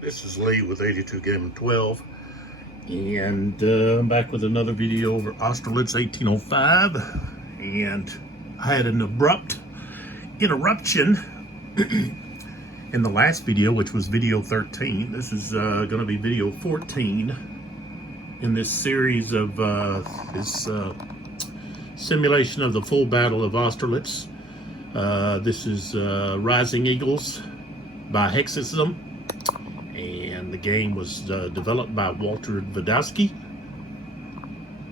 This is Lee with 82 Gaming 12, and I'm back with another video over Austerlitz 1805. And I had an abrupt interruption in the last video, which was video 13. This is going to be video 14 in this series of this simulation of the full Battle of Austerlitz. This is Rising Eagles by Hexasim. And the game was developed by Vejdovsky,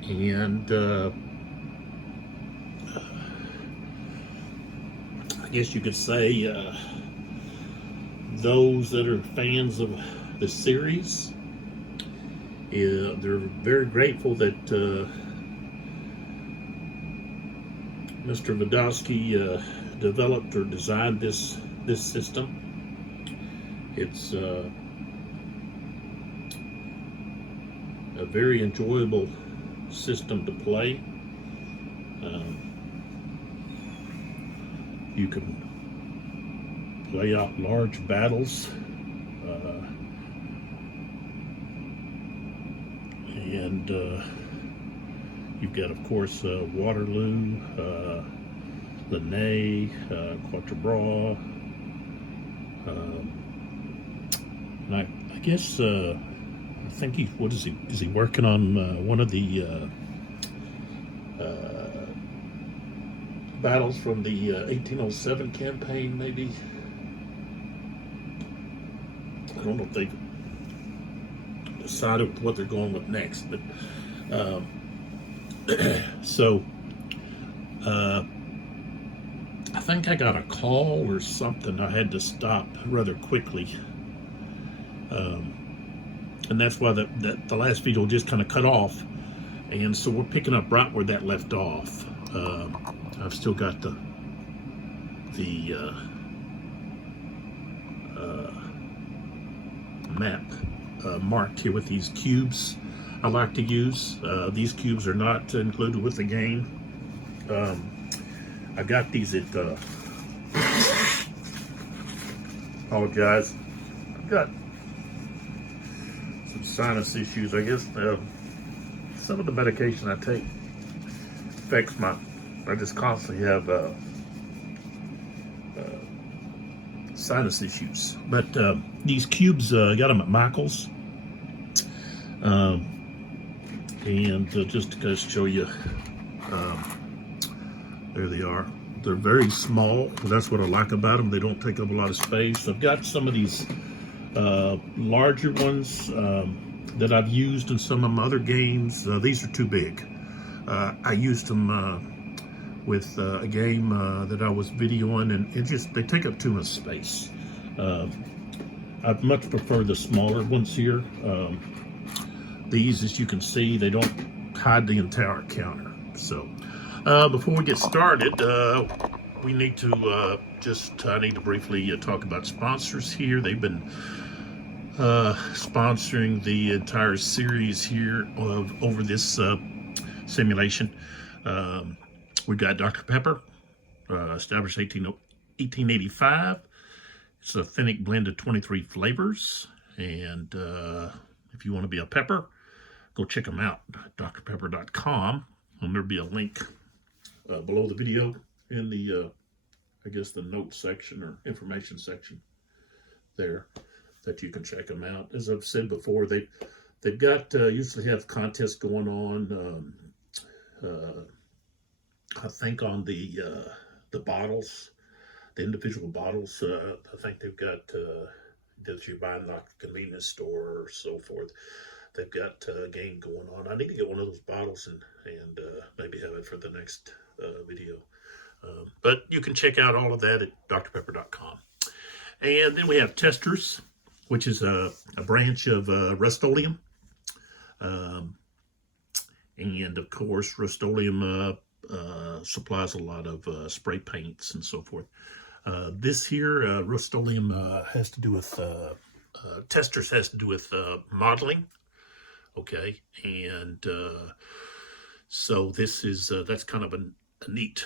and I guess you could say those that are fans of the series, they're very grateful that Mr. Vejdovsky developed or designed this system. It's a very enjoyable system to play. You can play out large battles, and you've got, of course, Waterloo, Lanay, Quatre Bras, and I guess I think is he working on one of the battles from the 1807 campaign, maybe? I don't know if they've decided what they're going with next, but so I think I got a call or something. I had to stop rather quickly. And that's why the last video just kind of cut off, and so we're picking up right where that left off. I've still got the map marked here with these cubes I like to use. These cubes are not included with the game. I got these at apologize. I've got some sinus issues. I guess some of the medication I take affects I just constantly have sinus issues. But these cubes, I got them at Michael's. And just to show you, there they are. They're very small. That's what I like about them. They don't take up a lot of space. I've got some of these larger ones that I've used in some of my other games. These are too big. I used them with a game that I was videoing, and they take up too much space. I much prefer the smaller ones here. These, as you can see, they don't hide the entire counter. So before we get started, we need to I need to briefly talk about sponsors here. They've been sponsoring the entire series here over this simulation. We've got Dr. Pepper, established 1885. It's an authentic blend of 23 flavors. And if you want to be a pepper, go check them out, drpepper.com. And there'll be a link below the video in the, I guess, the notes section or information section there, that you can check them out. As I've said before, they've got usually have contests going on. I think on the bottles, the individual bottles. I think they've got that you buy in like a convenience store or so forth. They've got a game going on. I need to get one of those bottles and maybe have it for the next video. But you can check out all of that at drpepper.com. And then we have Testers, which is a branch of Rust-Oleum. And of course, Rust-Oleum supplies a lot of spray paints and so forth. This here, Rust-Oleum has to do with, Testers has to do with modeling. Okay, and so this is, that's kind of a neat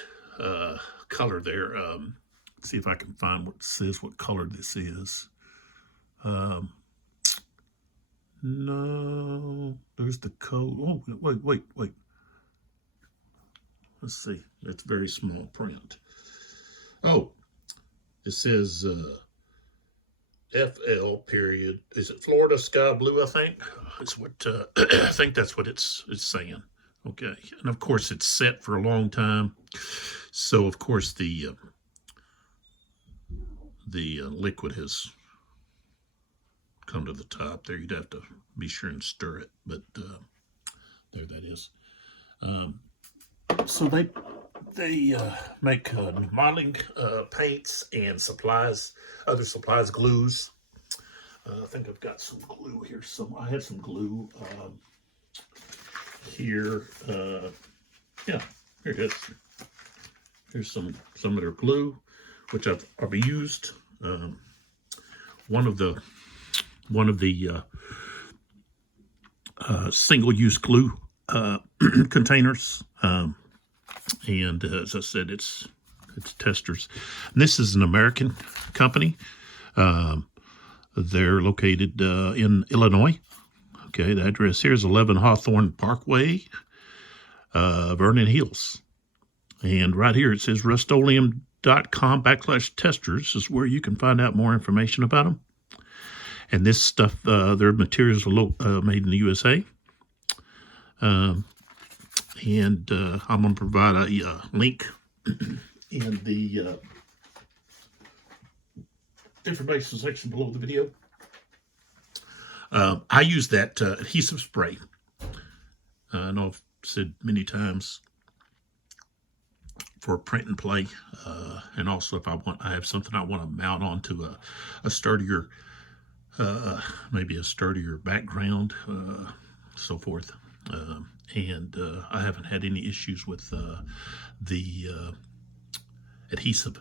color there. See if I can find what says what color this is. No, there's the code. Oh, wait. Let's see. It's very small print. Oh, it says FL period. Is it Florida Sky Blue? I think it's what I think that's what it's saying. Okay, and of course it's set for a long time, so of course the liquid has come to the top there. You'd have to be sure and stir it, but there that is. So they make modeling paints and supplies, other supplies, glues. I think I've got some glue here. I had some glue here. Yeah, here it is. Here's some of their glue, which I've used. One of the single-use glue containers. And as I said, it's testers. And this is an American company. They're located in Illinois. Okay, the address here is 11 Hawthorne Parkway, Vernon Hills. And right here it says Rust-Oleum.com/testers is where you can find out more information about them. And this stuff, their materials are made in the USA. And I'm going to provide a link in the information section below the video. I use that adhesive spray. I know I've said many times for print and play, and also if I have something I want to mount onto a sturdier, maybe a sturdier background, so forth. And I haven't had any issues with the adhesive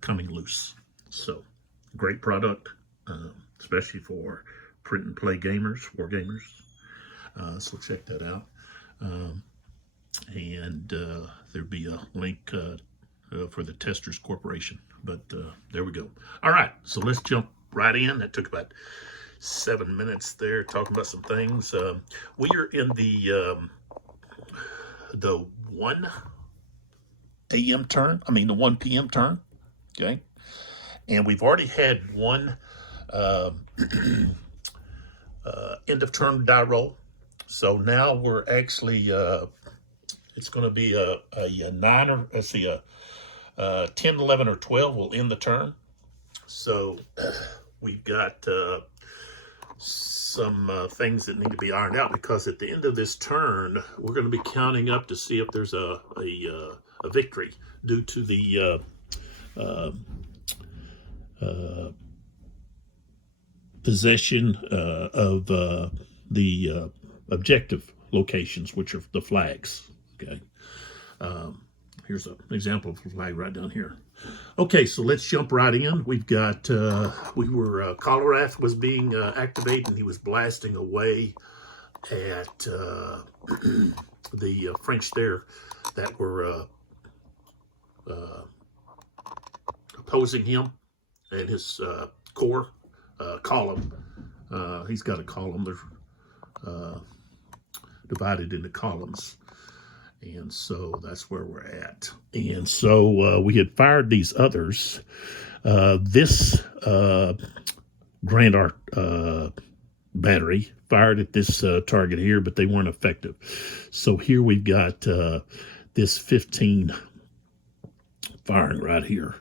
coming loose. So, great product, especially for print and play gamers, war gamers. So check that out. And there'll be a link for the Testers Corporation. But there we go. All right, so let's jump right in. That took about 7 minutes there talking about some things. We are in the 1 a.m. turn. I mean the 1 p.m. turn. Okay, and we've already had one end of turn die roll. So now we're actually it's going to be a 9 or let's see a 10, 11, or 12 will end the turn. So we've got some things that need to be ironed out, because at the end of this turn we're going to be counting up to see if there's a victory due to the possession of the objective locations, which are the flags. Okay, here's an example of a flag right down here. Okay, so let's jump right in. We've got Colorado was being activated, and he was blasting away at the French there that were opposing him and his corps column. He's got a column. They're divided into columns. And so that's where we're at. And so we had fired these others. This Grand Art battery fired at this target here, but they weren't effective. So here we've got this 15 firing right here.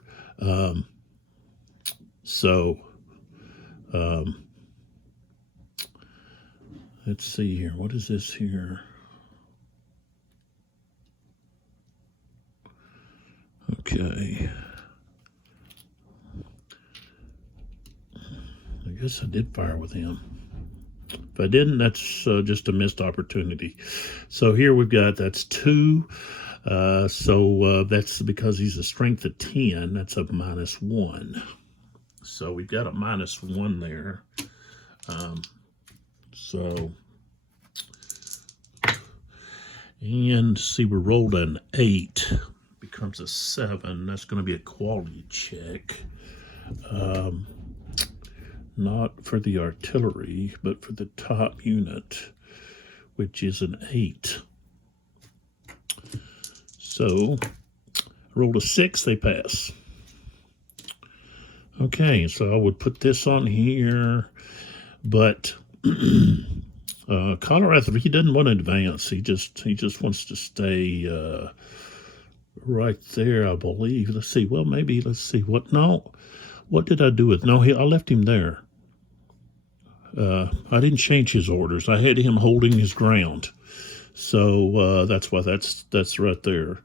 Let's see here. What is this here? Okay. I guess I did fire with him. If I didn't, that's just a missed opportunity. So here we've got, that's 2. So that's because he's a strength of 10. That's a -1. So we've got a -1 there. And see, we rolled an 8. Becomes a 7. That's going to be a quality check. not for the artillery, but for the top unit, which is an 8. So, rolled a 6, they pass. Okay, so I would put this on here, but Colorado, he doesn't want to advance. He just wants to stay right there, I believe. Let's see. Well, maybe let's see. What did I do with? No, I left him there. I didn't change his orders. I had him holding his ground. So that's why that's right there.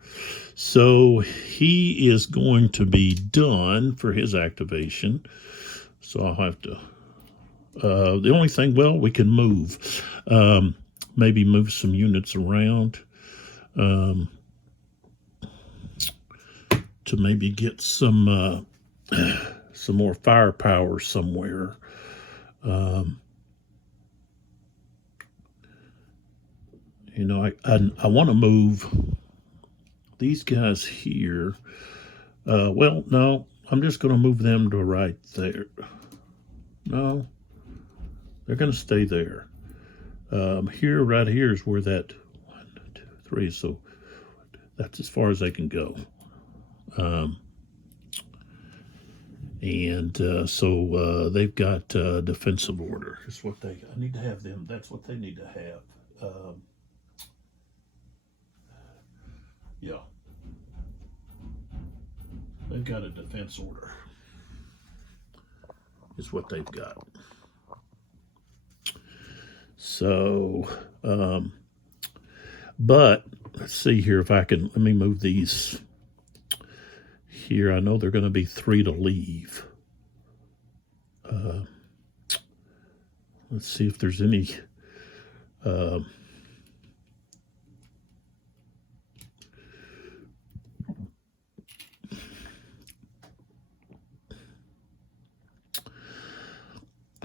So he is going to be done for his activation. So I'll have to. The only thing, well, we can move. Maybe move some units around to maybe get some more firepower somewhere. You know, I want to move these guys here. Well, no, I'm just going to move them to right there. No, they're going to stay there. Here, right here is where that 1, 2, 3. So that's as far as they can go. So they've got defensive order. Is what I need to have them. That's what they need to have. Yeah. They've got a defense order. Is what they've got. So, but let's see here if I can, let me move these here. I know they're going to be 3 to leave. Let's see if there's any,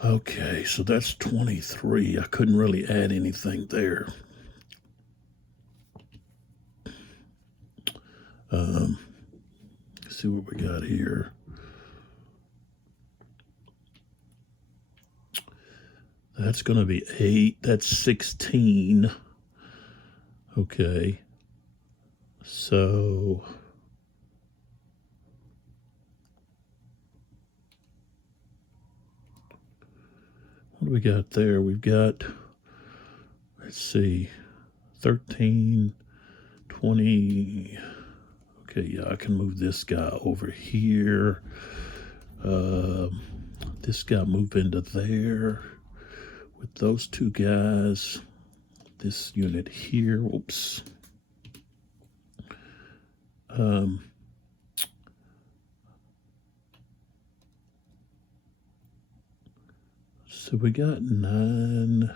okay, so that's 23. I couldn't really add anything there. Let's see what we got here. That's going to be 8. That's 16. Okay. So what do we got there? We've got, let's see, 13, 20. Okay, yeah, I can move this guy over here. This guy move into there with those 2 guys. This unit here, oops. So we got 9.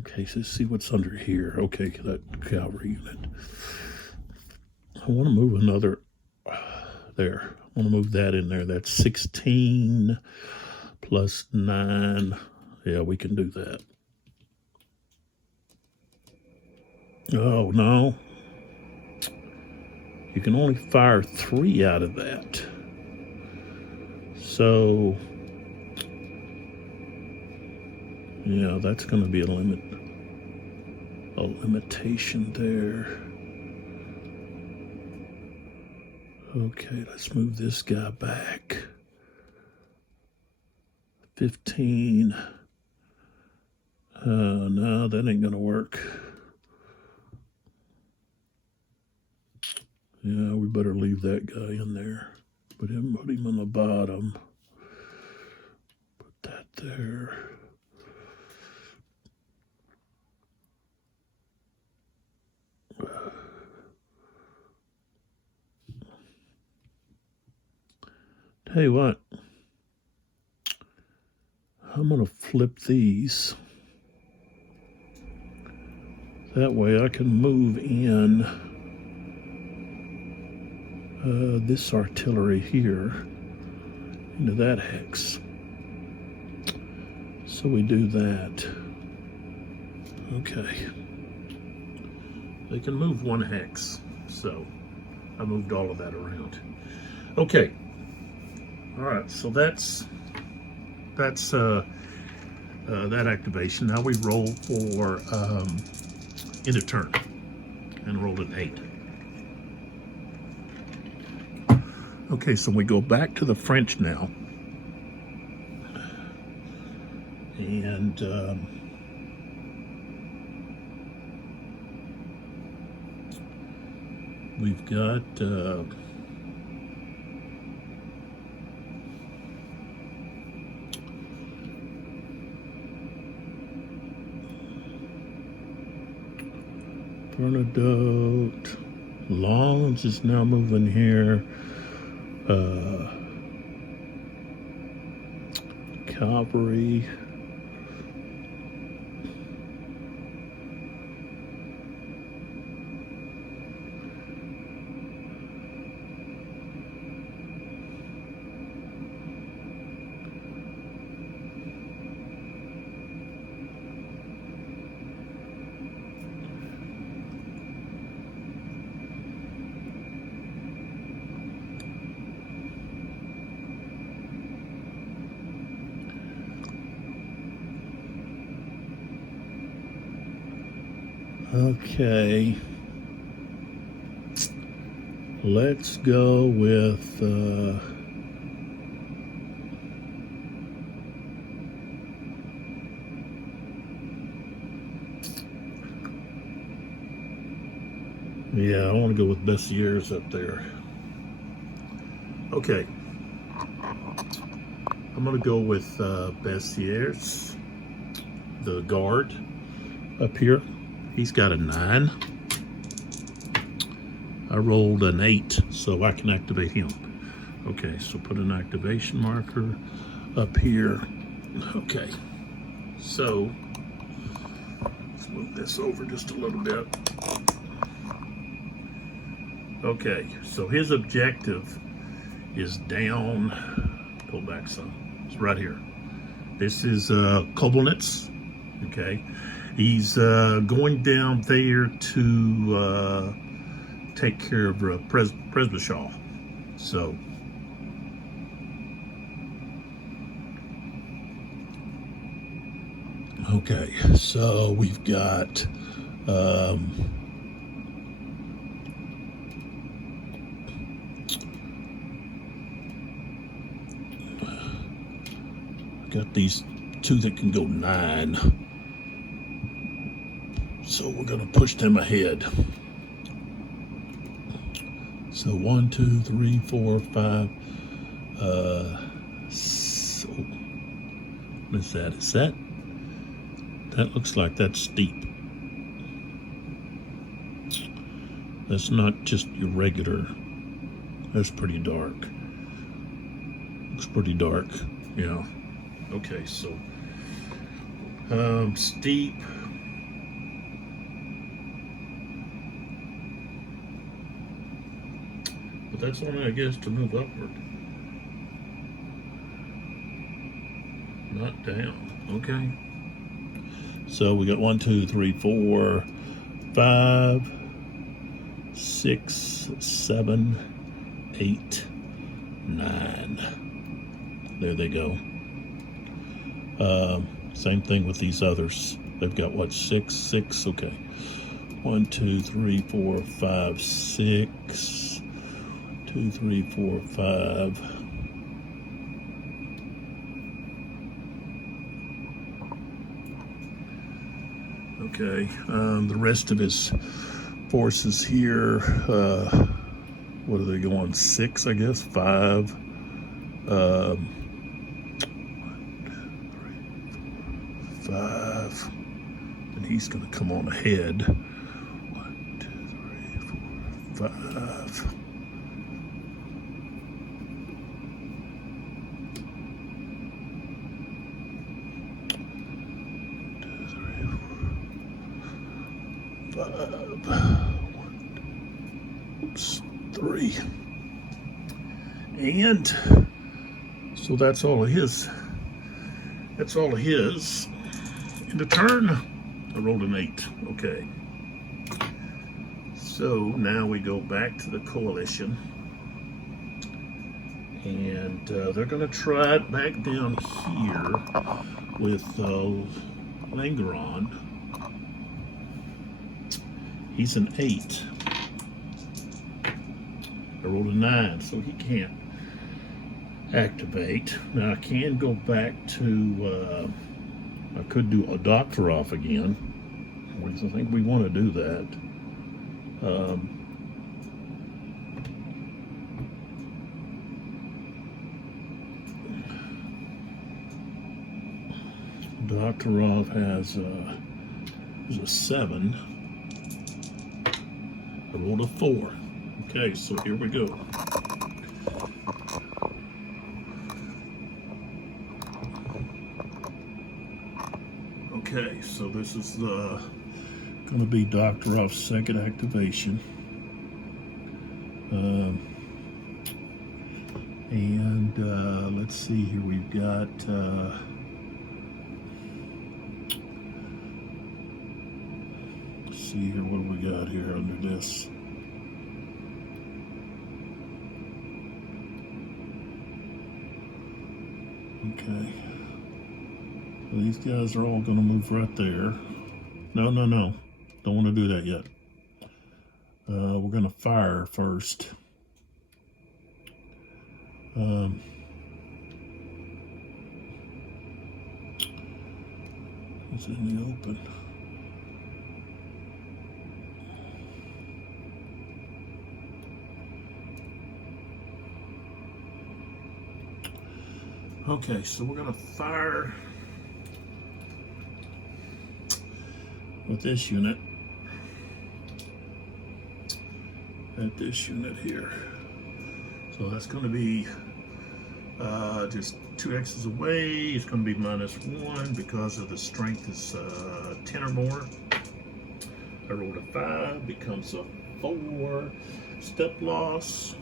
Okay, so let's see what's under here. Okay, that cavalry unit. I want to move another there. I want to move that in there. That's 16 plus 9. Yeah, we can do that. Oh, no. You can only fire 3 out of that. So, yeah, that's going to be a limitation there. Okay, let's move this guy back. 15. No, that ain't going to work. Yeah, we better leave that guy in there. Put him on the bottom. Put that there. Tell you what, I'm going to flip these. That way I can move in this artillery here into that hex. So we do that. Okay. They can move 1 hex, so I moved all of that around. Okay. All right. So that's that activation. Now we roll for end of turn and roll an 8. Okay, so we go back to the French now, and we've got Bernadotte. Longs is now moving here. Cavalry. Okay, let's go with yeah, I want to go with Bessieres up there. Okay, I'm going to go with Bessieres, the guard up here. He's got a 9. I rolled an 8, so I can activate him. Okay, so put an activation marker up here. Okay, so let's move this over just a little bit. Okay, so his objective is down, go back some, it's right here. This is Koblenitz, okay? He's going down there to take care of Presbyshall. So, okay, so we've got got these 2 that can go 9. So we're going to push them ahead. So 1, 2, 3, 4, 5. So what is that? Is that? That looks like that's steep. That's not just your regular. That's pretty dark. Looks pretty dark. Yeah. Okay, so steep. But that's only, I guess, to move upward. Not down. Okay. So we got 1, 2, 3, 4, 5, 6, 7, 8, 9. There they go. Same thing with these others. They've got what, 6, 6? Okay. 1, 2, 3, 4, 5, 6. 2, 3, 4, 5. Okay, the rest of his forces here, what are they going, 6, I guess, 5, 1, 2, 3, 4, 5, and he's going to come on ahead, 1, 2, 3, 4, 5, oops, 3, and so that's all of his. That's all of his. In the turn, I rolled an 8. Okay. So now we go back to the coalition, And they're going to try it back down here with Langeron. He's an 8. I rolled a 9, so he can't activate. Now I can go back to, I could do a doctor off again. I think we want to do that. Doctorov has a 7. I rolled a 4. Okay, so here we go. Okay, so this is going to be Doctorov's second activation. And let's see here, we've got see here, what do we got here under this? Okay. Well, these guys are all going to move right there. No. Don't want to do that yet. We're going to fire first. It's in the open. Okay, so we're going to fire with this unit at this unit here. So that's going to be just 2 X's away. It's going to be -1 because of the strength is 10 or more. I rolled a 5, becomes a 4. Step loss.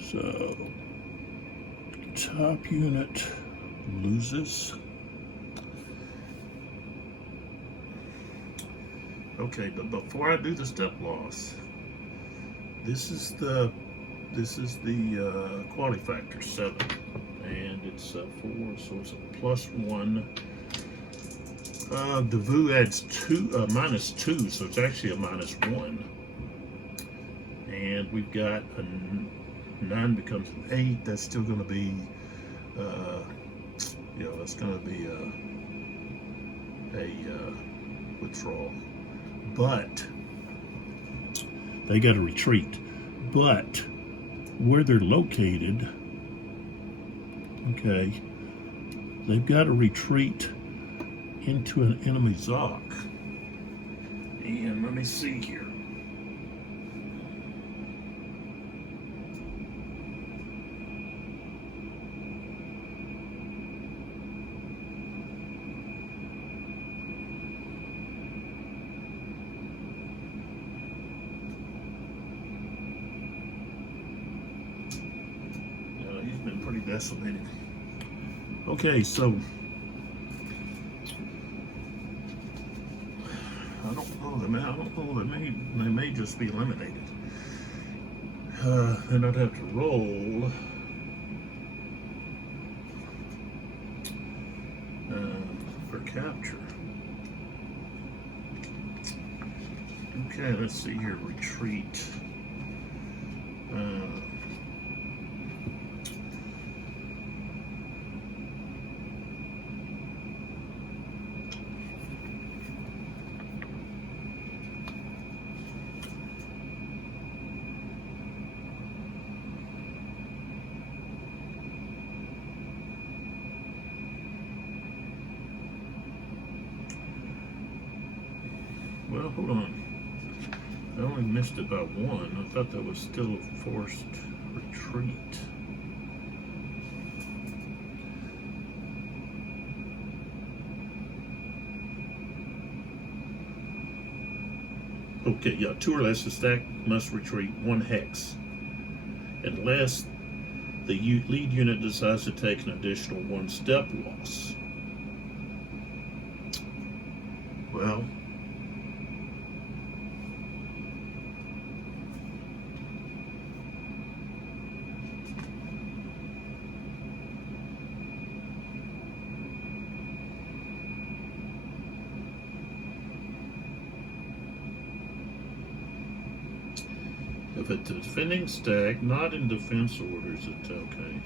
So, top unit loses. Okay, but before I do the step loss, this is the quality factor 7, and it's 4, so it's a +1. Devu adds -2, so it's actually a -1. And we've got a 9 becomes an 8. That's still going to be, that's going to be a withdrawal. But they got to retreat. But where they're located, okay, they've got to retreat into an enemy Zoc. And let me see here. Pretty decimated. Okay, so I don't know. They may just be eliminated. Then I'd have to roll for capture. Okay, let's see here. Retreat. Well, hold on. I only missed it by 1. I thought that was still a forced retreat. Okay, yeah, 2 or less, the stack must retreat 1 hex, unless the lead unit decides to take an additional 1 step loss. Well, if it's a defending stack, not in defense orders, it's okay.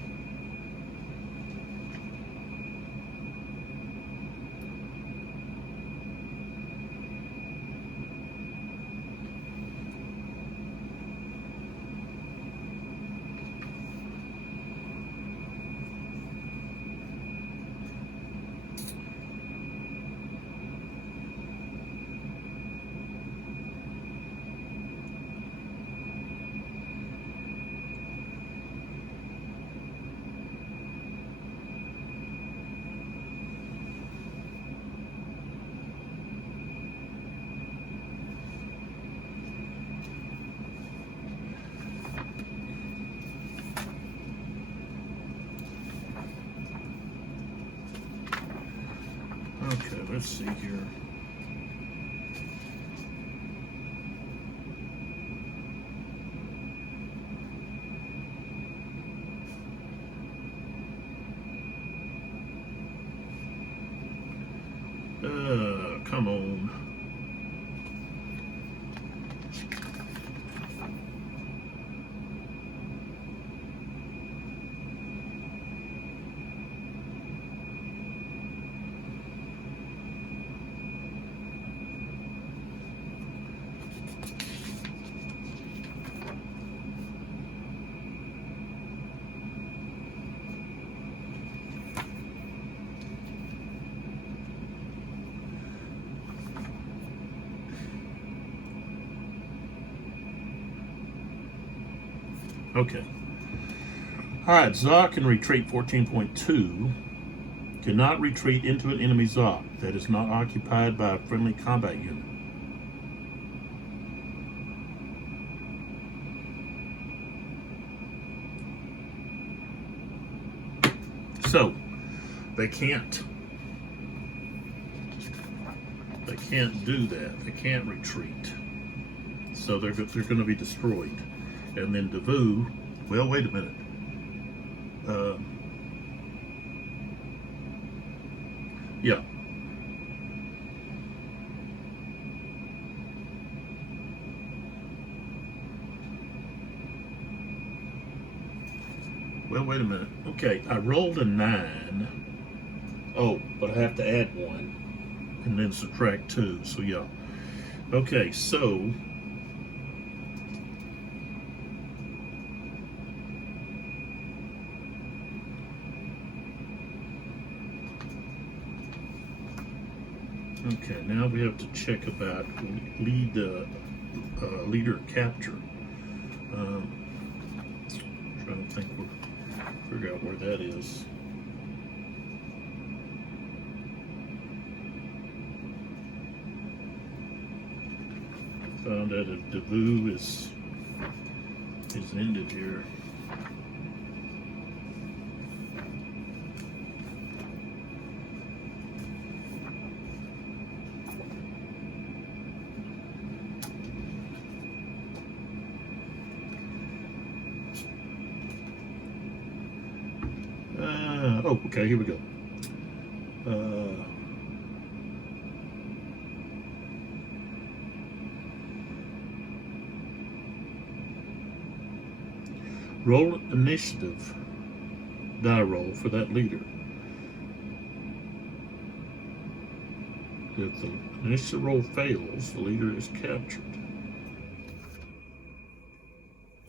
Okay, let's see here. Come on. Okay. All right, Za can retreat 14.2. Cannot retreat into an enemy Za that is not occupied by a friendly combat unit. So, they can't do that. They can't retreat. So they're going to be destroyed. And then Davu, well, wait a minute. Yeah. Well, wait a minute. Okay, I rolled a 9. Oh, but I have to add 1 and then subtract 2. So, yeah. Okay, so okay, now we have to check about leader capture. Trying to think, figure out where that is. Found that if Davu is ended here. Oh, okay, here we go. Roll initiative die roll for that leader. If the initiative roll fails, the leader is captured.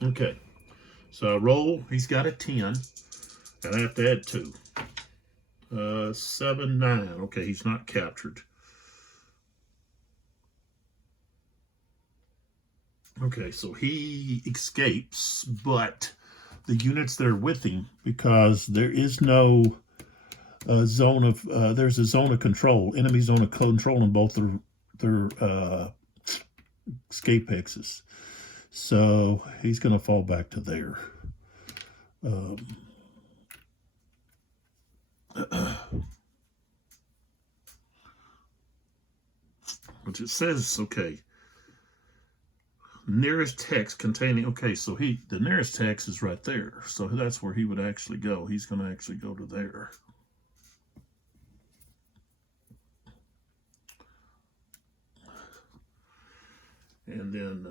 Okay, so I roll, he's got a 10, and I have to add 2. 7, 9. Okay, he's not captured. Okay, so he escapes, but the units that are with him, because there is no zone of, there's a zone of control, enemy zone of control in both their escape hexes. So he's going to fall back to there. which it says, okay, nearest hex containing, okay, so the nearest hex is right there. So that's where he would actually go. He's going to actually go to there. And then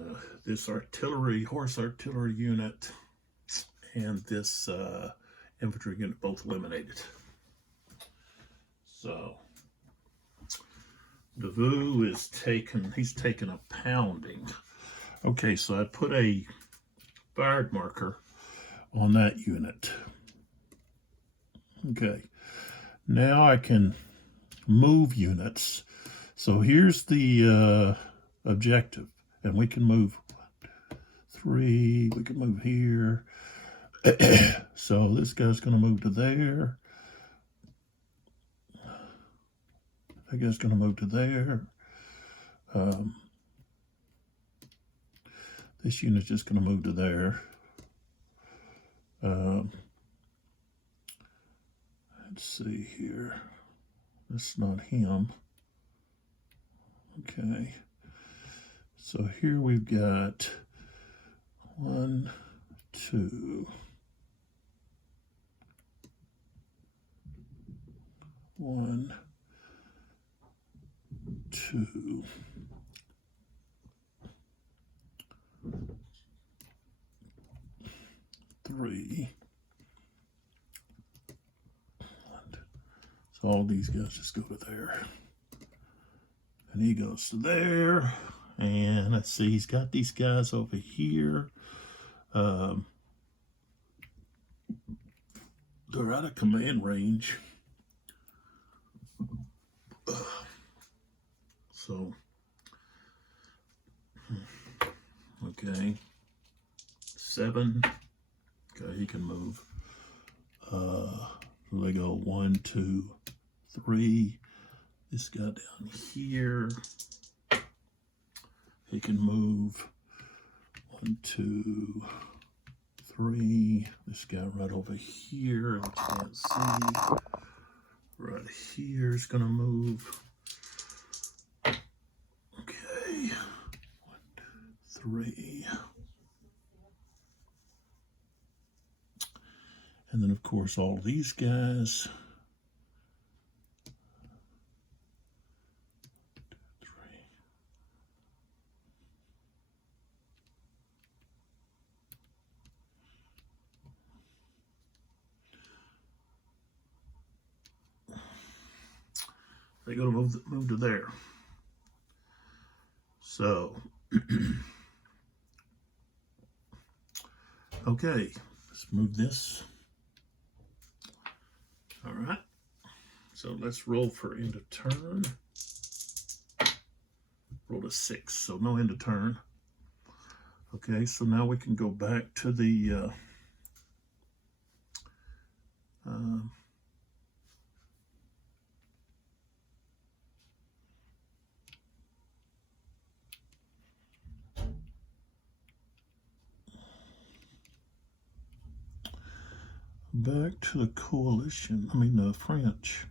this horse artillery unit and this infantry unit both eliminated. So Davout is he's taken a pounding. Okay, so I put a fired marker on that unit. Okay, now I can move units. So here's the objective. And we can move 3, we can move here. So this guy's going to move to there. That guy's going to move to there. This unit's just going to move to there. Let's see here. That's not him. Okay. So here we've got 1, 2, 1, 2, 3. So all these guys just go to there. And he goes to there. And let's see, he's got these guys over here. They're out of command range. So, okay. 7. Okay, he can move. They go 1, 2, 3. This guy down here. He can move 1, 2, 3. This guy right over here, I can't see. Right here is going to move. Okay. 1, 2, 3. And then, of course, all these guys. They're going to move to there. So, okay, let's move this. All right. So let's roll for end of turn. Roll a 6, so no end of turn. Okay, so now we can go back to the back to the coalition, the French.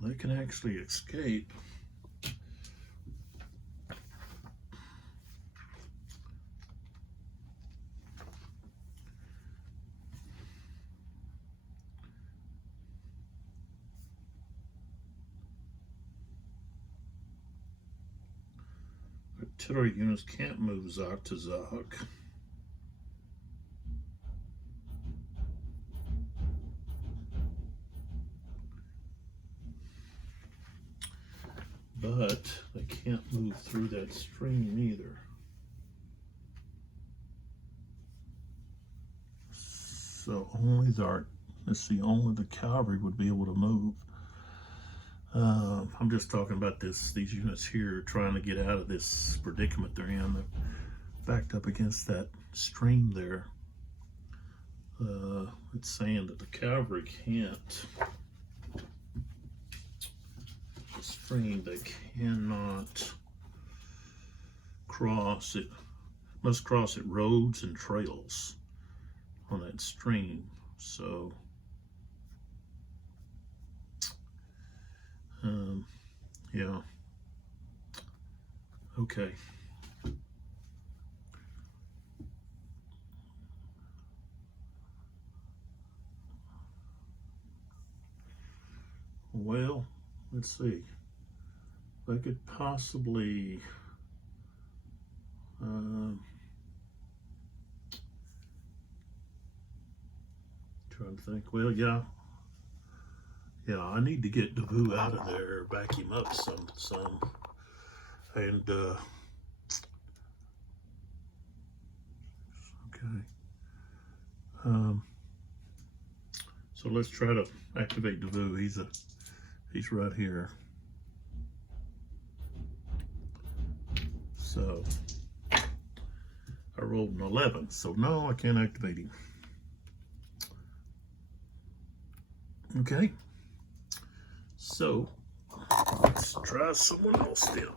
Well, they can actually escape. Artillery units can't move Zog to Zog. But they can't move through that stream either. So only the cavalry would be able to move. I'm just talking about these units here trying to get out of this predicament they're in. They're backed up against that stream there. It's saying that the cavalry can't stream. They cannot cross it. Must cross at roads and trails on that stream. So yeah, okay. Well, let's see. I could possibly trying to think. Well, yeah, I need to get Davu out of there, back him up some, and okay. So let's try to activate Davu. He's right here. So I rolled an 11, so no, I can't activate him. Okay, so let's try someone else then.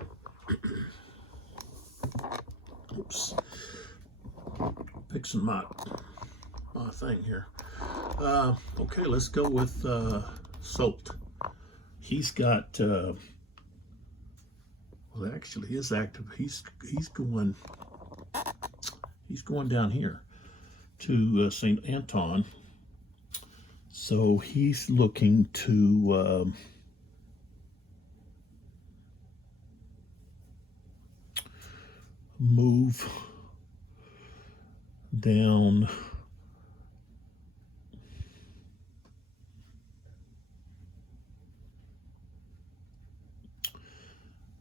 Oops, fixing my thing here. Okay, let's go with Salt. He's got well, actually his active. He's going down here to St. Anton. So he's looking to move down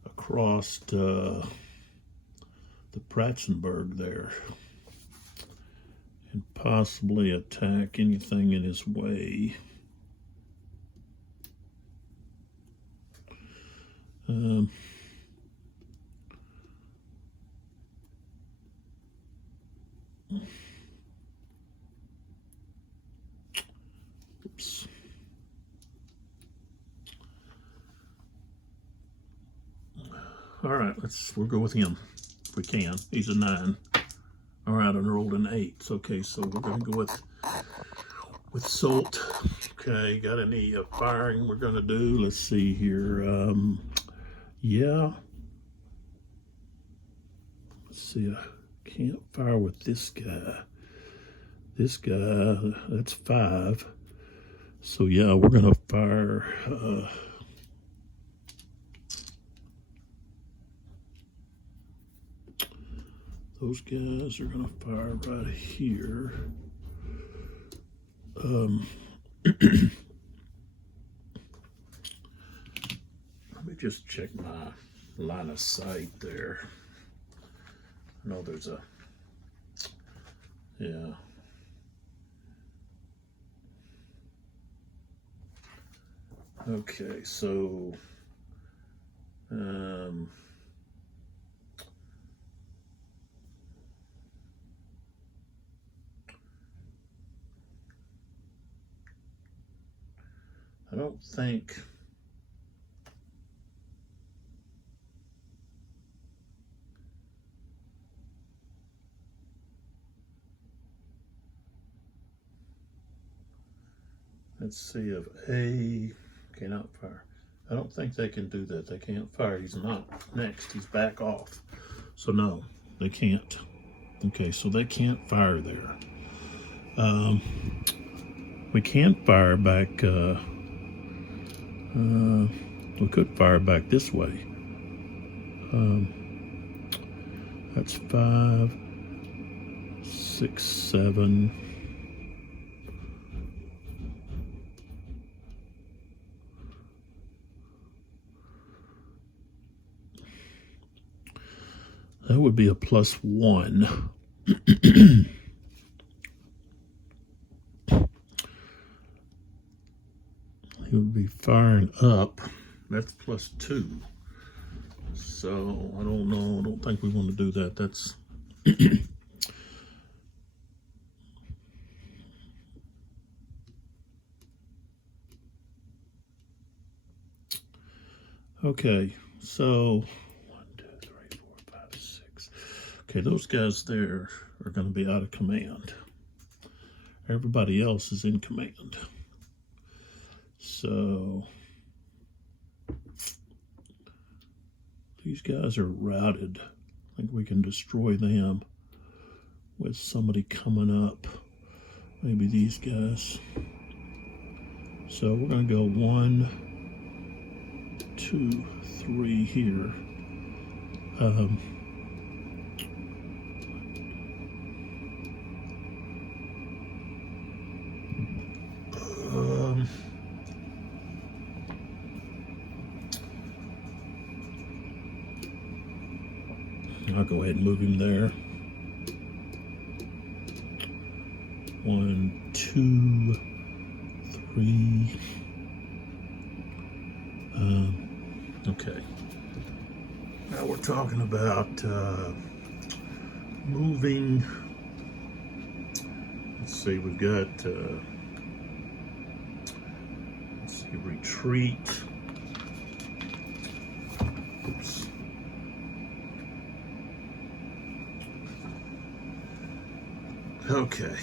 across the Pratzenberg there and possibly attack anything in his way. Oops. All right, we'll go with him if we can. He's a 9. All right, I rolled an 8. Okay, so we're going to go with Salt. Okay, got any firing we're going to do? Let's see here. Yeah. Let's see. I can't fire with this guy. This guy, that's 5. So yeah, we're going to fire. Those guys are going to fire right here. Let me just check my line of sight there. I know there's a, yeah. Okay, so, I don't think let's see if A cannot fire. I don't think they can do that. They can't fire. He's not next. He's back off. So no, they can't. Okay, so they can't fire there. We can fire back. We could fire back this way. That's 5, 6, 7. That would be a +1. He would be firing up. That's +2. So I don't know. I don't think we want to do that. That's okay. So 1, 2, 3, 4, 5, 6. Okay, those guys there are going to be out of command. Everybody else is in command. So these guys are routed. I think we can destroy them with somebody coming up. Maybe these guys. So we're going to go 1, 2, 3 here. I'll go ahead and move him there. 1, 2, 3. Okay. Now we're talking about moving. Let's see, we've got let's see, retreat. Oops. Okay.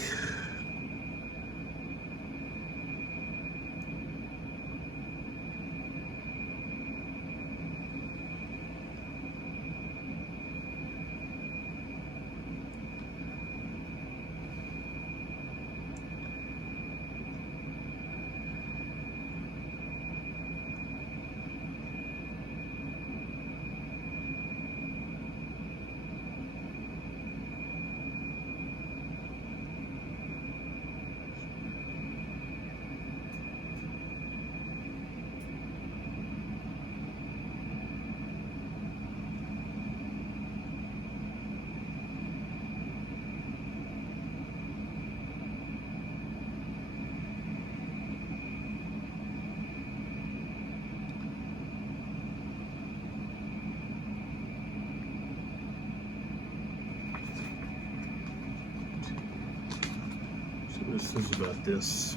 This is about this.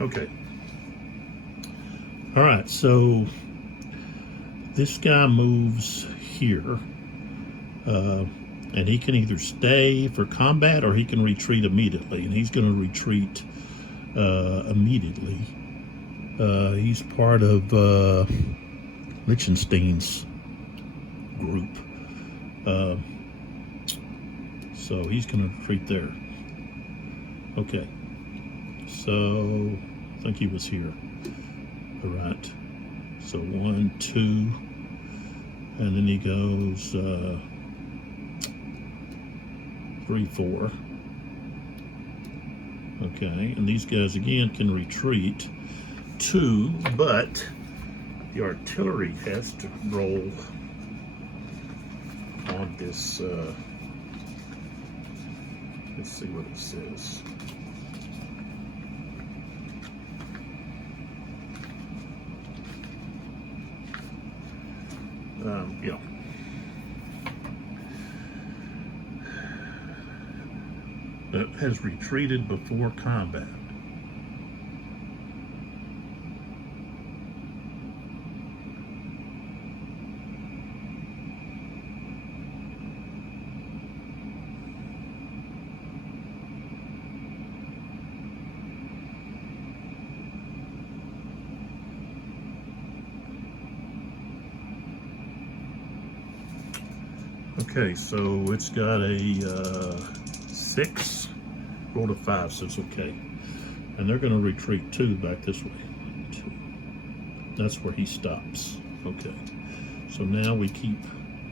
Okay. All right, so this guy moves here, and he can either stay for combat or he can retreat immediately, and he's going to retreat immediately. He's part of Liechtenstein's group, so he's going to retreat there. Okay, so I think he was here. All right, so 1, 2, and then he goes 3, 4. Okay, and these guys again can retreat 2, but the artillery has to roll on this. Let's see what it says. Yeah. It has retreated before combat. Okay, so it's got a 6, rolled a 5, so it's okay. And they're going to retreat 2 back this way. 2. That's where he stops. Okay, so now we keep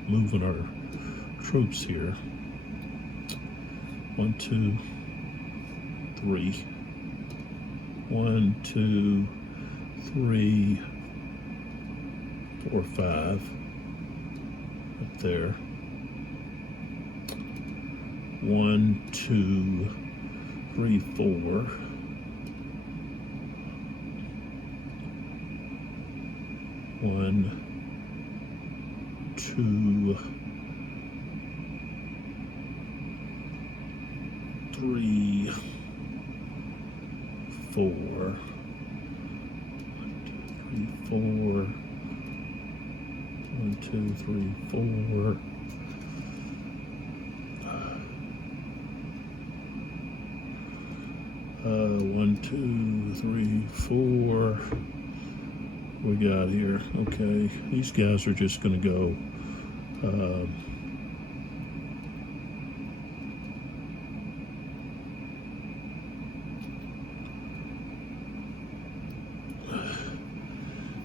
moving our troops here. 1, 2, 3. 1, 2, 3, 4, 5. Up there. 1, 2, 3, 4. 1, 2, 3, 4. 1, 2, 3, 4. 1, 2, 3, 4. 1, 2, 3, 4. We got here. Okay, these guys are just going to go.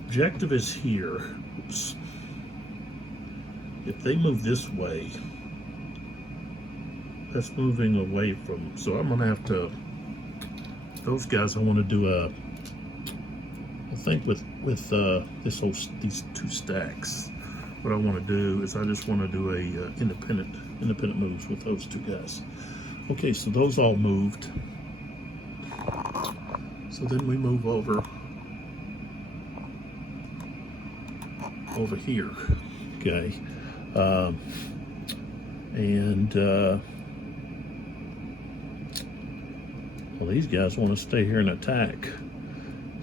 Objective is here. Oops. If they move this way, that's moving away from. So I'm going to have to. Those guys, I want to do a. I think with these two stacks, what I want to do is I just want to do a independent moves with those two guys. Okay, so those all moved. So then we move over here. Okay, well, these guys want to stay here and attack.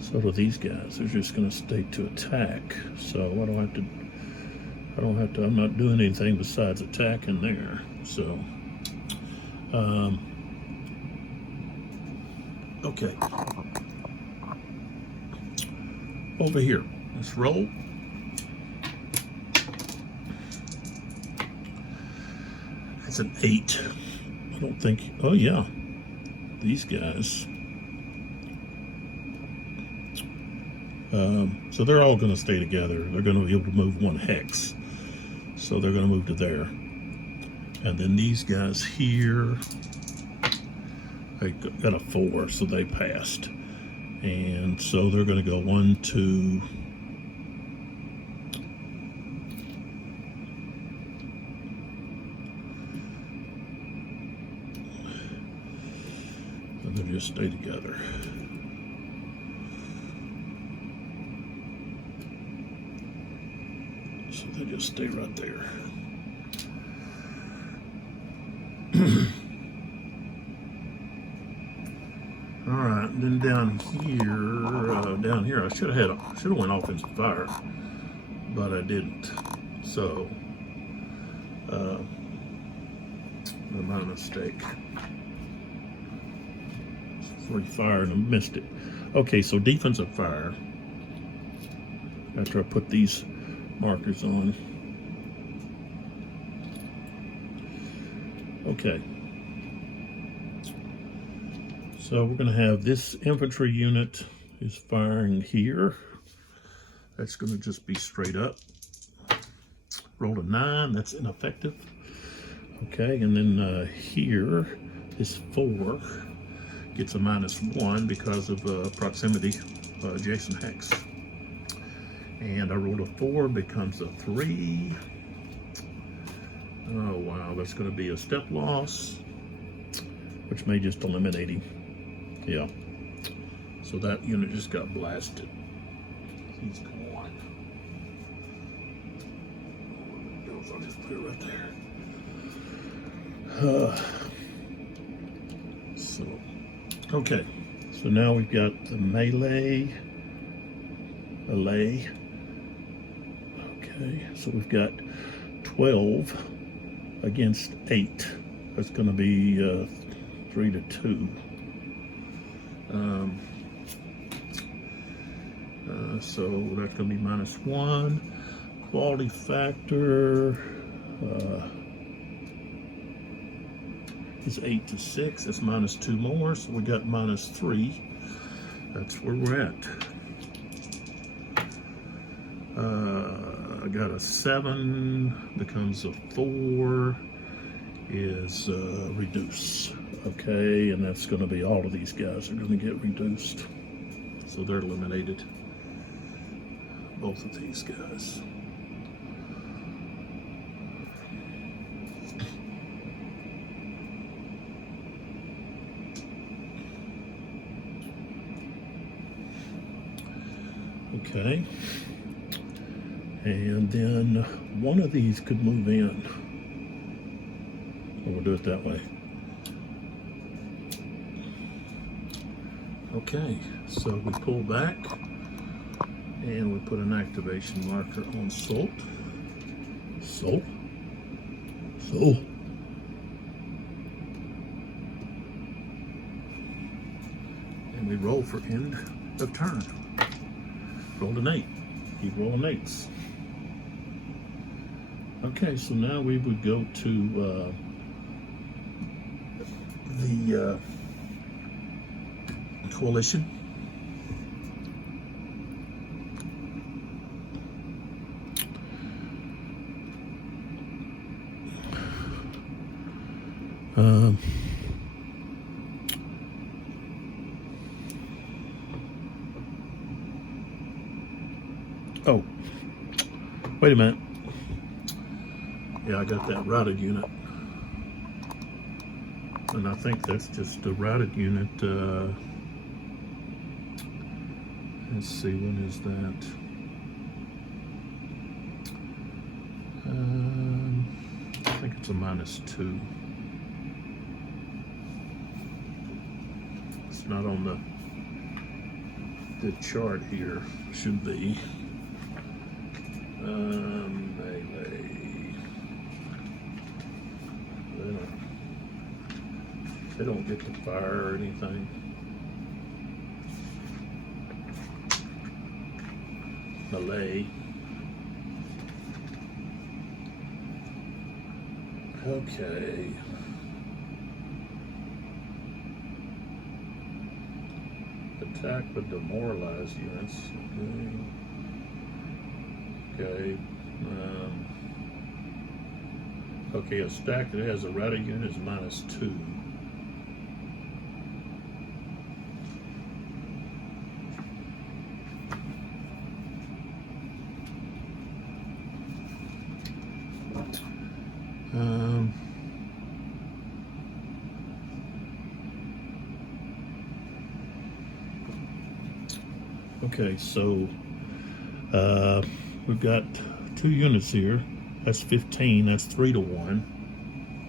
So do these guys. They're just going to stay to attack. So I don't have to, I'm not doing anything besides attacking there. So, okay. Over here, let's roll. That's an 8. I don't think, oh yeah, these guys. So they're all going to stay together. They're going to be able to move 1 hex. So they're going to move to there. And then these guys here, they got a 4, so they passed. And so they're going to go 1, 2. And they'll just stay together. So they just stay right there. All right, and then down here, I should have went offensive fire, but I didn't. So, my mistake. Free fire and I missed it. Okay, so defensive fire. After I put these markers on. Okay. So we're going to have this infantry unit is firing here. That's going to just be straight up. Roll a 9. That's ineffective. Okay, and then here, this 4 gets a -1 because of proximity adjacent hex. And I rolled a 4, becomes a 3. Oh wow, that's going to be a step loss, which may just eliminate him. Yeah. So that unit just got blasted. He's gone. I'll just put it right there. So, okay. So now we've got the melee. Okay, so we've got 12 against 8. That's going to be 3 to 2. So that's going to be -1. Quality factor is 8 to 6. That's -2 more. So we got -3. That's where we're at. I got a 7, becomes a 4, is reduce. Okay, and that's going to be all of these guys are going to get reduced. So they're eliminated. Both of these guys. Okay. And then one of these could move in. We'll do it that way. Okay, so we pull back and we put an activation marker on salt. Salt. And we roll for end of turn. Roll an 8. Keep rolling 8s. Okay, so now we would go to the coalition. Oh, wait a minute. Yeah, I got that routed unit. And I think that's just a routed unit. Let's see, when is that? I think it's a -2. It's not on the chart here. Should be. Melee. They don't get to fire or anything. Melee. Okay. Attack with demoralized units. Okay. Okay, a stack that has a routed unit is -2. Okay, so we've got 2 units here. That's 15. That's 3 to 1.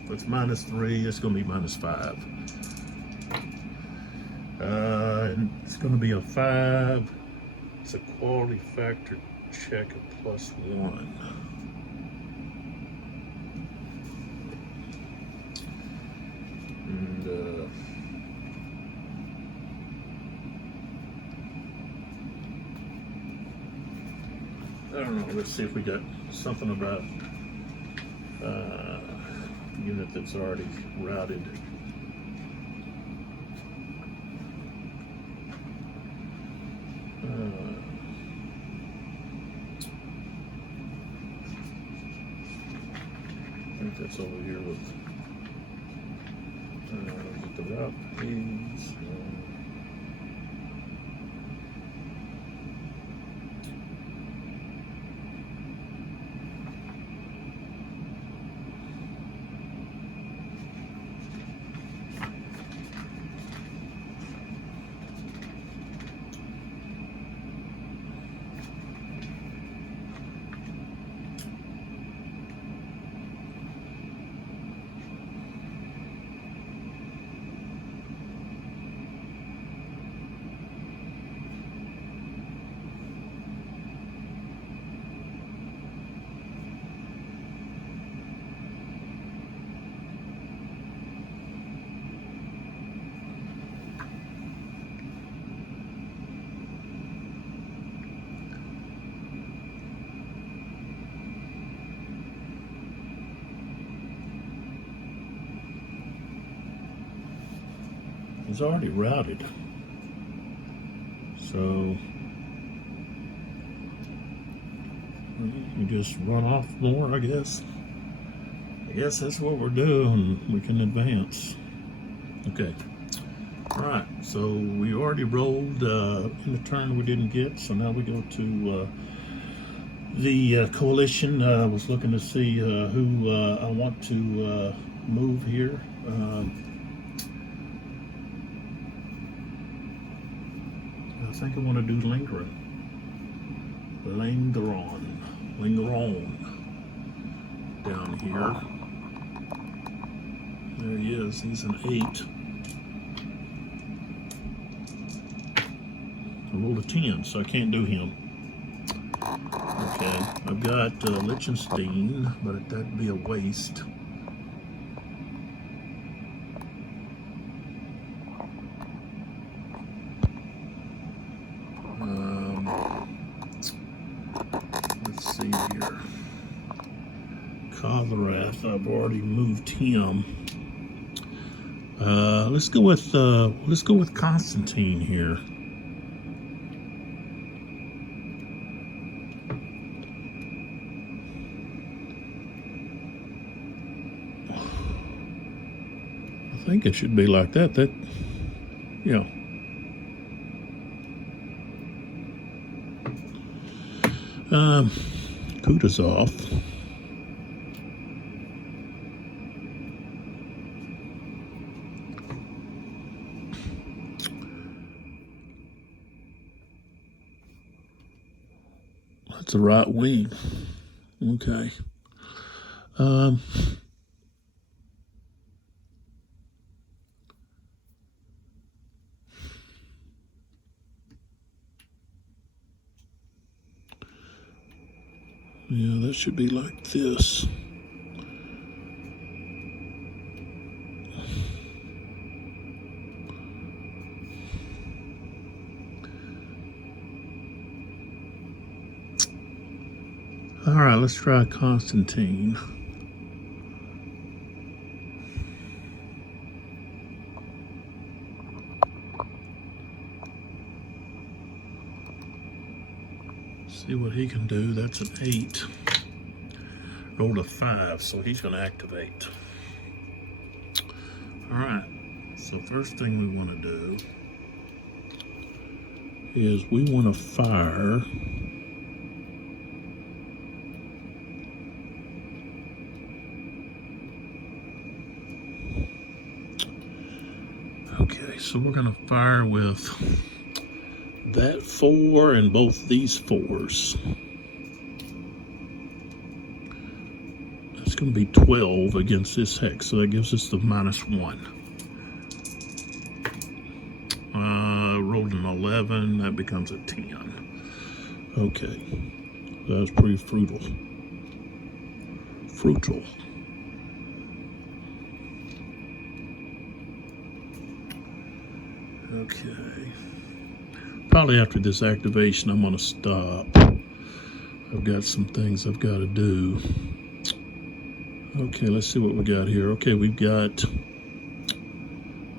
If it's -3, it's going to be -5. And it's going to be a 5. It's a quality factor check of +1. And I don't know. Let's see if we got something about unit that's already routed. I think that's over here with the route page. It's already routed, so you just run off more, I guess. I guess that's what we're doing. We can advance. Okay. All right. So we already rolled in the turn we didn't get. So now we go to the coalition. I was looking to see who I want to move here. I think I want to do lingering. Langeron down here. There he is. He's an 8. I rolled a 10, so I can't do him. Okay, I've got Liechtenstein, but that'd be a waste. Let's see here. Kozarath, I've already moved him. Let's go with Constantine here. I think it should be like that. Yeah. Kutuzov. That's a right wing. Okay. Yeah, that should be like this. All right, let's try Constantine. See what he can do. That's an 8. Rolled a 5, so he's going to activate. All right, so first thing we want to do is we want to fire okay, so we're going to fire with that 4 and both these 4s. That's going to be 12 against this hex, so that gives us the -1. Rolled an 11, that becomes a 10. Okay, that was pretty fruitful. Okay. Probably after this activation, I'm going to stop. I've got some things I've got to do. Okay, let's see what we got here. Okay, we've got...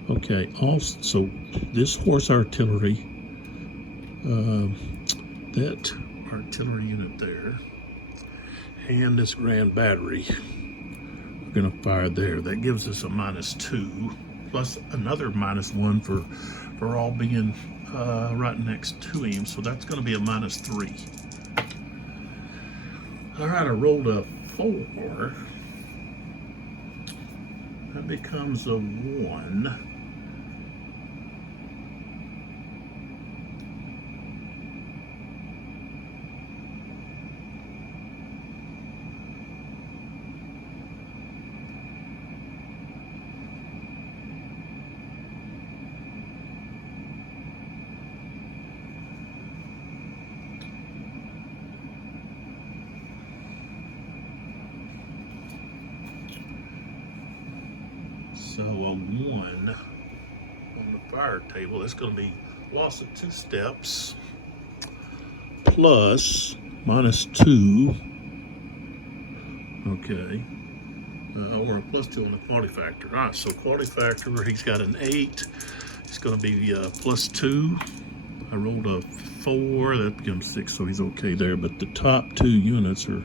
Okay, also, so this horse artillery, that artillery unit there, and this grand battery, we're going to fire there. That gives us a -2, plus another -1 for all being right next to him, so that's going to be a -3. All right, I rolled a 4. That becomes a 1. So a 1 on the fire table, that's going to be loss of 2 steps, plus -2. Okay. Or a +2 on the quality factor. All right, so quality factor, he's got an 8. It's going to be +2. I rolled a 4, that becomes 6, so he's okay there. But the top 2 units are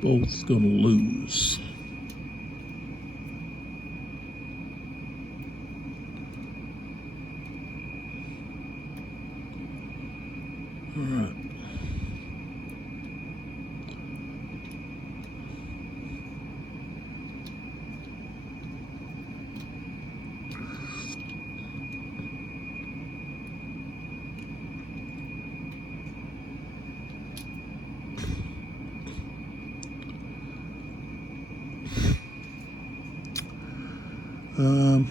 both going to lose. All right. Well,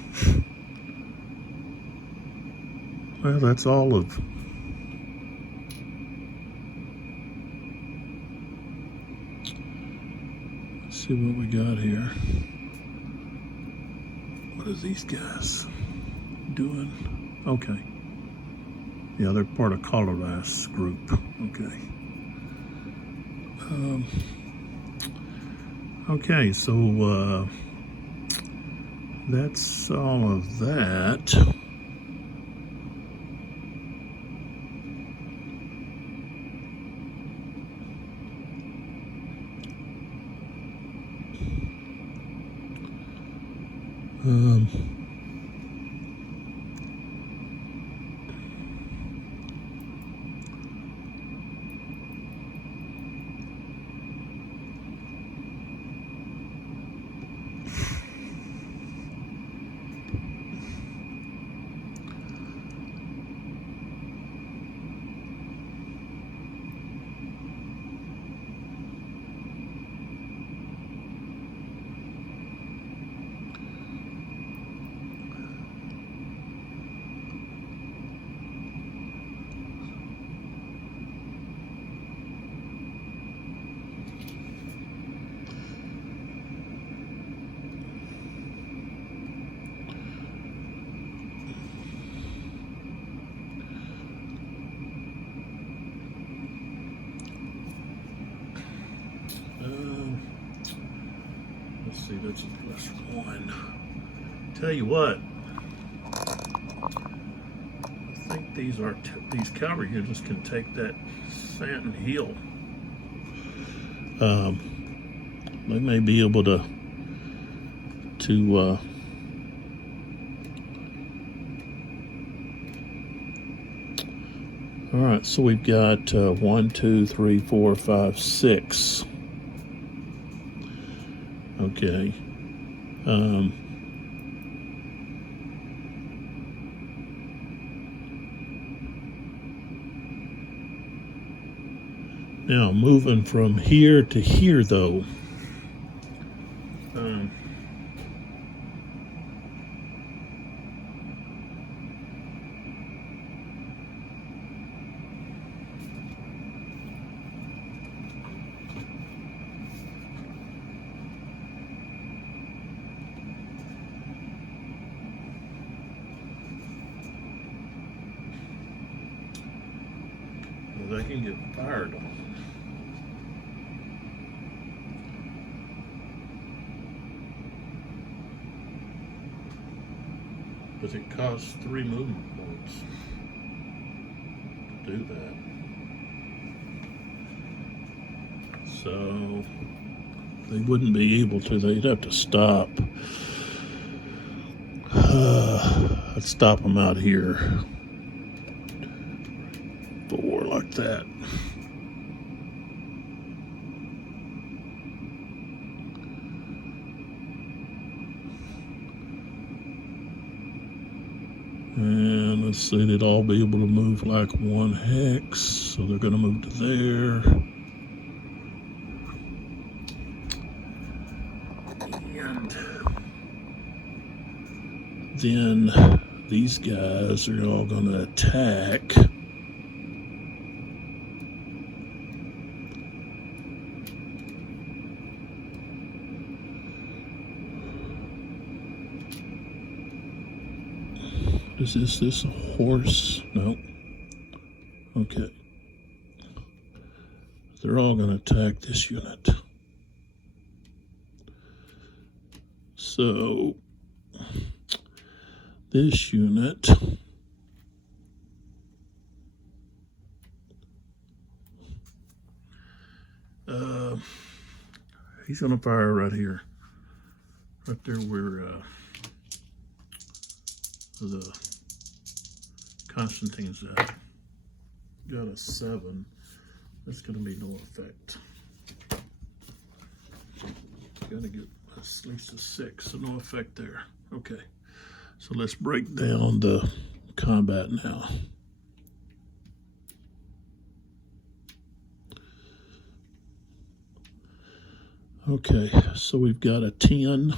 that's all of. Let's see what we got here. What is these guys doing? Okay. Yeah, they're part of Colorado group. Okay. Okay, so that's all of that. Let's see, that's a +1. Tell you what, I think these cavalry units can take that Santon Hill. They may be able to all right, so we've got 1, 2, 3, 4, 5, 6. Okay. Now moving from here to here, though. They can get fired on. But it costs 3 movement points to do that. So they wouldn't be able to. They'd have to stop. I'd stop them out here. 4 like that. And let's see, they'd all be able to move like 1 hex, so they're going to move to there. And then these guys are all going to attack. Is this a horse? No. Okay. They're all going to attack this unit. So this unit he's going to fire right here. Right there where the Constantine's at. Got a 7. That's going to be no effect. Got to get at least a 6, so no effect there. Okay, so let's break down the combat now. Okay, so we've got a 10.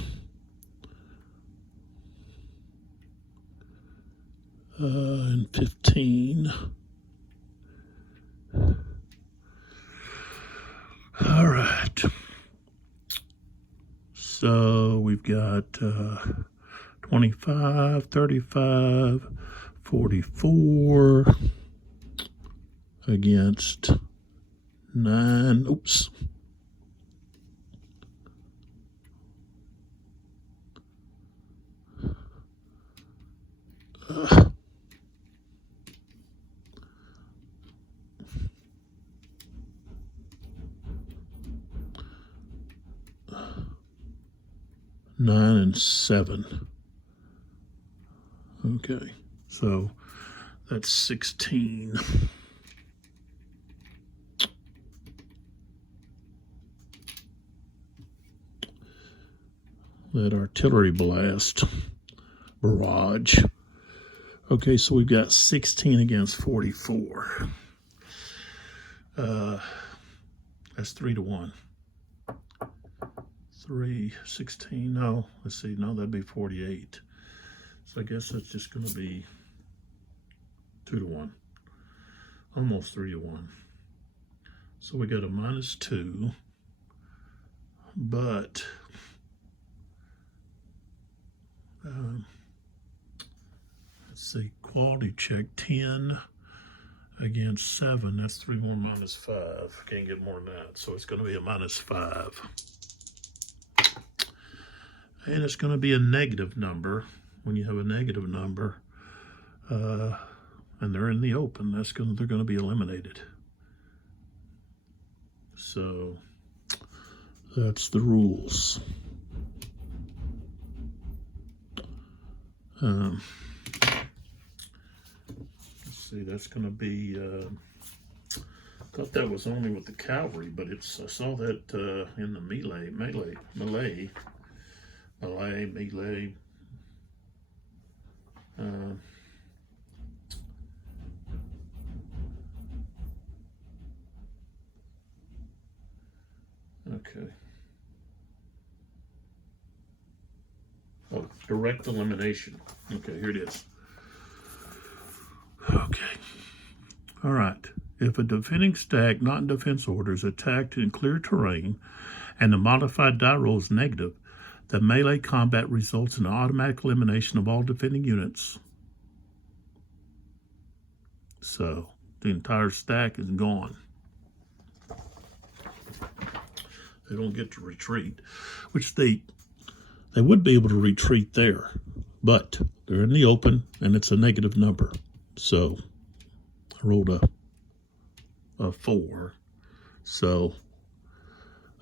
And 15. All right. So we've got 25, 35, 44 against 9. Oops. Uh, 9 and 7. Okay, so that's 16. That artillery blast barrage. Okay, so we've got 16 against 44. That's 3 to 1. 3, 16, no, let's see, no, that'd be 48. So I guess that's just going to be 2 to 1. Almost 3 to 1. So we got a -2, but let's see, quality check 10 against 7. That's 3 more -5. Can't get more than that. So it's going to be a -5. And it's going to be a negative number. When you have a negative number, and they're in the open, they're going to be eliminated. So that's the rules. Let's see, that's going to be, I thought that was only with the cavalry, but I saw that in the melee. Okay. Oh, direct elimination. Okay, here it is. Okay. All right. If a defending stack not in defense order is attacked in clear terrain and the modified die roll is negative, the melee combat results in automatic elimination of all defending units. So the entire stack is gone. They don't get to retreat, which they would be able to retreat there, but they're in the open and it's a negative number. So I rolled a 4. So,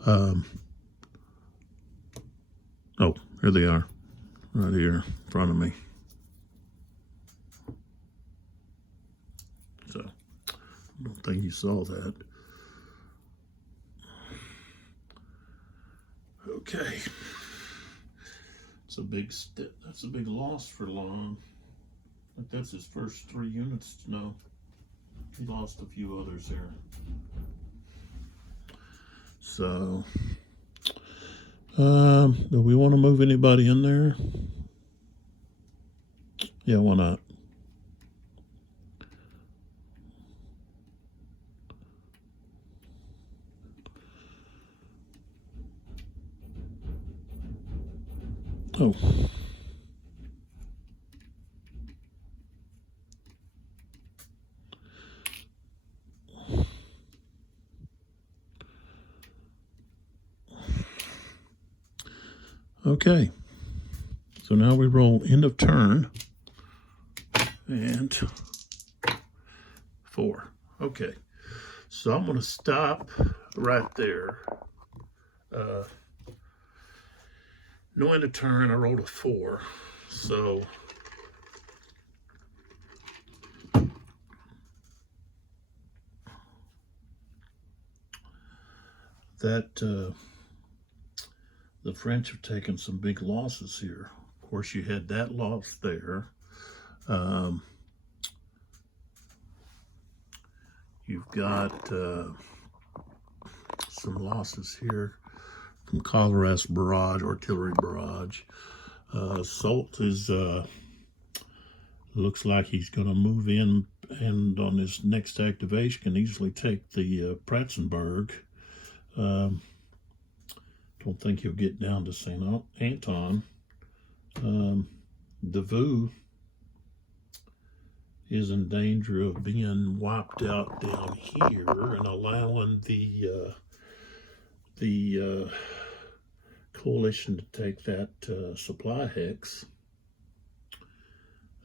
oh, here they are, right here in front of me. So I don't think you saw that. Okay. That's a big loss for Lon. I think that's his first 3 units. No, he lost a few others there. So, do we want to move anybody in there? Yeah, why not? Oh. Okay. So now we roll end of turn and 4. Okay. So I'm going to stop right there. No end of turn, I rolled a 4. So that the French have taken some big losses here. Of course, you had that loss there. You've got some losses here from Colorado barrage, artillery barrage. Soult is Looks like he's going to move in, and on his next activation can easily take the Pratzenberg. Don't think he'll get down to St. Anton. Davout is in danger of being wiped out down here and allowing the coalition to take that supply hex.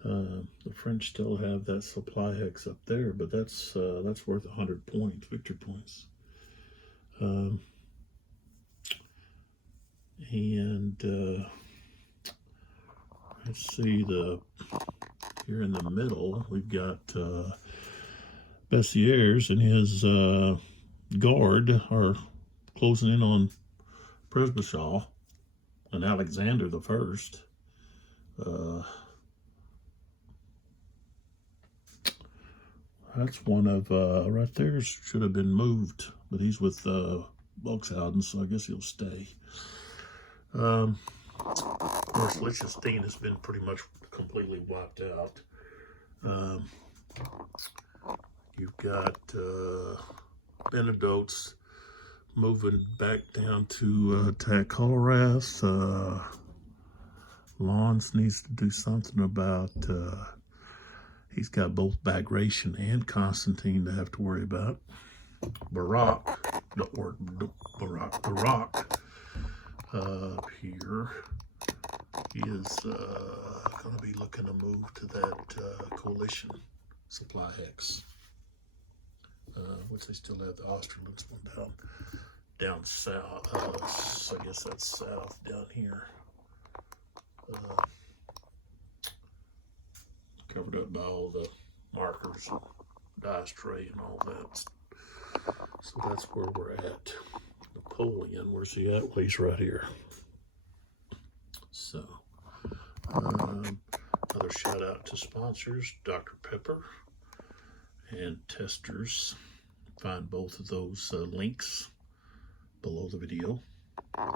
The French still have that supply hex up there, but that's worth 100 points, victory points. Let's see, here in the middle we've got Bessières and his guard are closing in on Presbyshall and Alexander the First. That's one of, right there should have been moved, but he's with Volkshausen, so I guess he'll stay. Of course, Liechtenstein has been pretty much completely wiped out. You've got Vejdovsky moving back down to attack Kolrath. Lons needs to do something about, he's got both Bagration and Constantine to have to worry about. Barak here is going to be looking to move to that coalition supply hex, which they still have the Austerlitz one down south. I guess that's south down here. Covered up by all the markers, diastray and all that. So that's where we're at. Napoleon, where's he at? Well, he's right here. So, another shout out to sponsors, Dr. Pepper and Testers. Find both of those links below the video.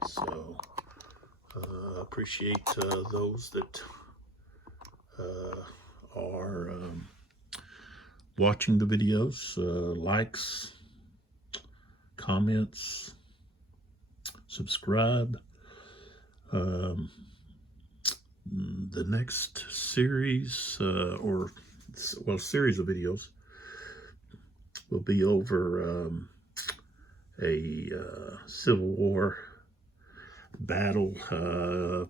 So, appreciate those that are watching the videos, likes, comments, subscribe. The next series, series of videos will be over a Civil War battle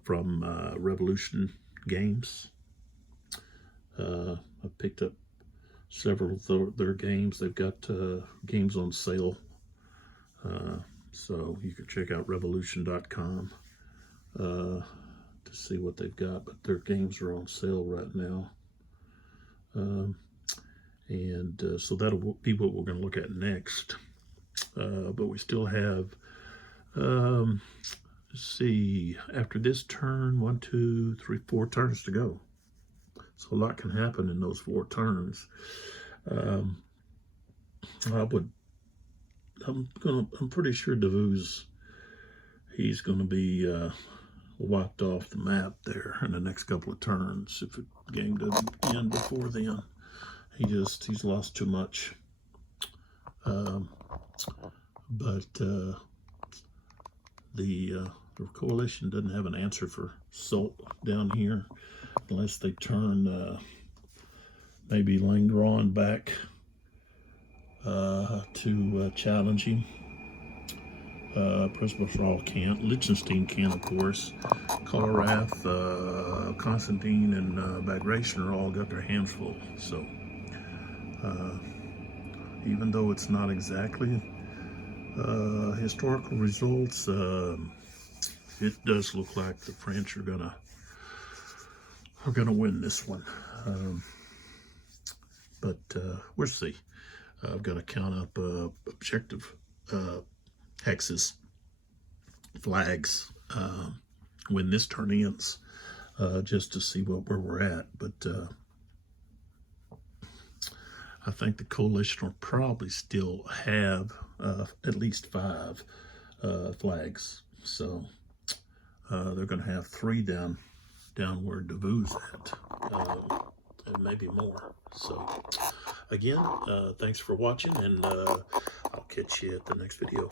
from Revolution Games. I picked up several of their games. They've got games on sale, so you can check out revolution.com to see what they've got, but their games are on sale right now. So that'll be what we're going to look at next. But we still have, let's see, after this turn, 1, 2, 3, 4 turns to go. So a lot can happen in those 4 turns. I'm pretty sure he's going to be wiped off the map there in the next couple of turns if the game doesn't end before then. He's lost too much. But the coalition doesn't have an answer for Soult down here unless they turn maybe Langron back to challenge him. Presbyshall can't. Liechtenstein can, of course. Kolrath, Constantine, and Bagration are all got their hands full. So, even though it's not exactly historical results, it does look like the French are gonna win this one. But we'll see. I've got to count up objective hexes, flags, when this turn ends, just to see where we're at. But I think the coalition will probably still have at least 5 flags. So they're going to have 3 down where Davout's at. and maybe more. So again, thanks for watching, and I'll catch you at the next video.